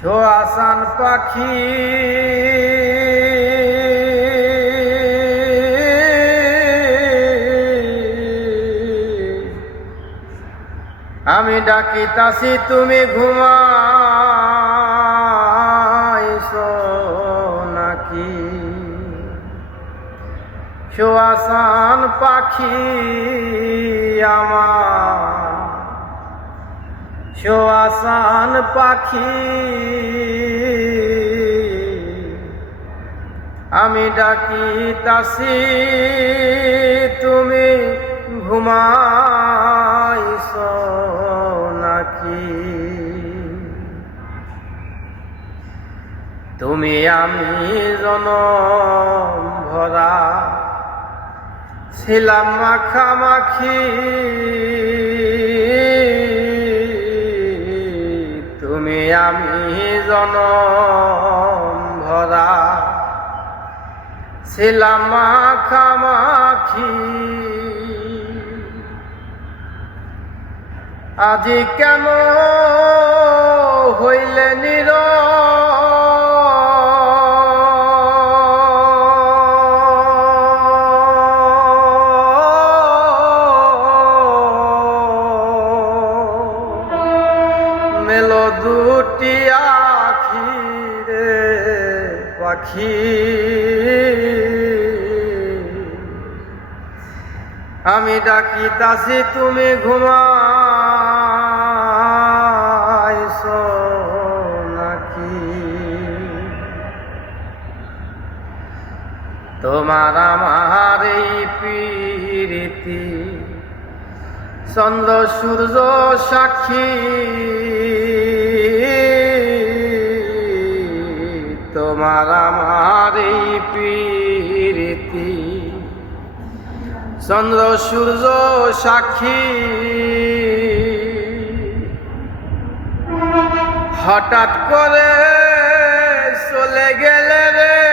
ছোয়াশান পাখি। আমি ডাকিতাছি তুমি ঘুমাইছ নাকি? ছোয়াশান পাখি আমার শোয়াসান পাখি? আমি ডাকি তাসি তুমি ঘুমাইছ নাকি? তুমি আমি জনম ভরা ছিলাম মাখামাখি। তুমি আমি জনম ভরা। ছিলাম মাখামাখি। আজি কেন হইলে দুটি আখি পাখি। আমি ডাকি তাসি তুমি ঘুমাইছ নাকি? তোমার আমার এই পীরিতি, চন্দ্র সূর্য সাক্ষী। তোমার আমার এই পীরিতি। চন্দ্র সূর্য সাক্ষী। হঠাৎ করে চলে গেলে রে।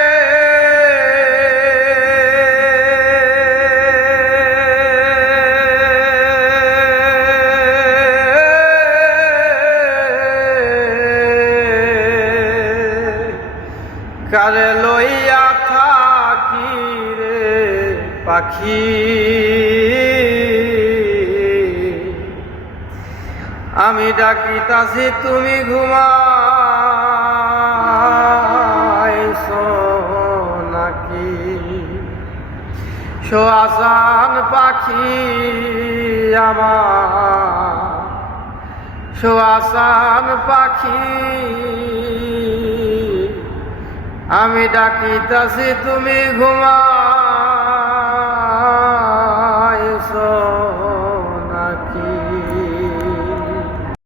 কারে লইয়া থাকি রে পাখি? আমি ডাকিতাছি, তুমি ঘুমাইছ নাকি? সোয়াসান পাখি আমার। সোয়াসান পাখি আমি ডাকিতাছি তুমি ঘুমা